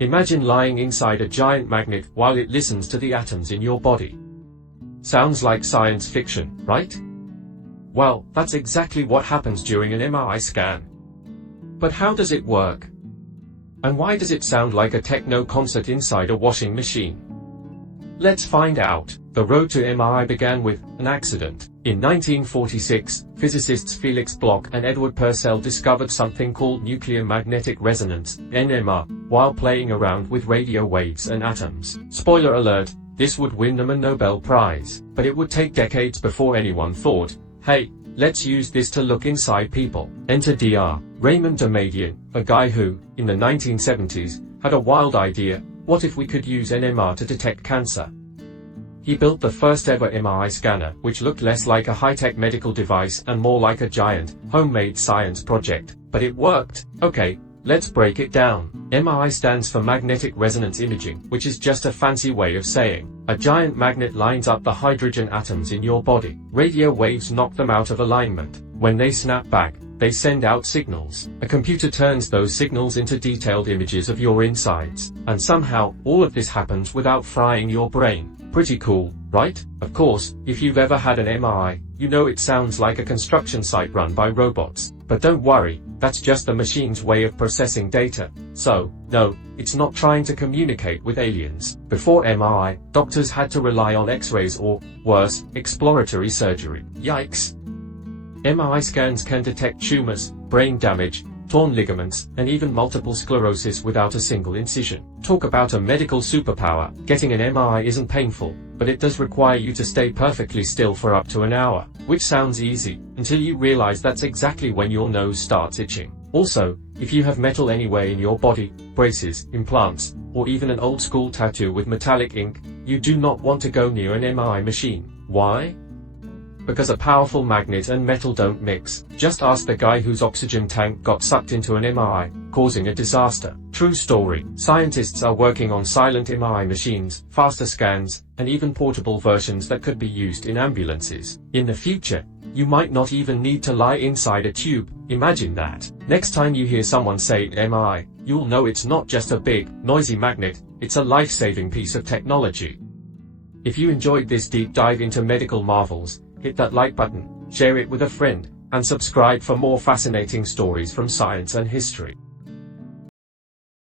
Imagine lying inside a giant magnet while it listens to the atoms in your body. Sounds like science fiction, right? Well, that's exactly what happens during an MRI scan. But how does it work? And why does it sound like a techno concert inside a washing machine? Let's find out. The road to MRI began with an accident. In 1946, physicists Felix Bloch and Edward Purcell discovered something called nuclear magnetic resonance, NMR, while playing around with radio waves and atoms. Spoiler alert, this would win them a Nobel Prize. But it would take decades before anyone thought, hey, let's use this to look inside people. Enter Dr. Raymond Damadian, a guy who, in the 1970s, had a wild idea: what if we could use NMR to detect cancer? He built the first ever MRI scanner, which looked less like a high-tech medical device and more like a giant, homemade science project. But it worked. Okay, let's break it down. MRI stands for magnetic resonance imaging, which is just a fancy way of saying a giant magnet lines up the hydrogen atoms in your body. Radio waves knock them out of alignment. When they snap back, they send out signals. A computer turns those signals into detailed images of your insides. And somehow, all of this happens without frying your brain. Pretty cool, right? Of course, if you've ever had an MRI, you know it sounds like a construction site run by robots. But don't worry, that's just the machine's way of processing data. So, no, it's not trying to communicate with aliens. Before MRI, doctors had to rely on X-rays or, worse, exploratory surgery. Yikes! MRI scans can detect tumors, brain damage, torn ligaments, and even multiple sclerosis without a single incision. Talk about a medical superpower. Getting an MRI isn't painful, but it does require you to stay perfectly still for up to an hour, which sounds easy, until you realize that's exactly when your nose starts itching. Also, if you have metal anywhere in your body, braces, implants, or even an old school tattoo with metallic ink, you do not want to go near an MRI machine. Why? Because a powerful magnet and metal don't mix. Just ask the guy whose oxygen tank got sucked into an MRI, causing a disaster. True story. Scientists are working on silent MRI machines, faster scans, and even portable versions that could be used in ambulances. In the future, you might not even need to lie inside a tube. Imagine that. Next time you hear someone say MRI, you'll know it's not just a big, noisy magnet, it's a life-saving piece of technology. If you enjoyed this deep dive into medical marvels, hit that like button, share it with a friend, and subscribe for more fascinating stories from science and history.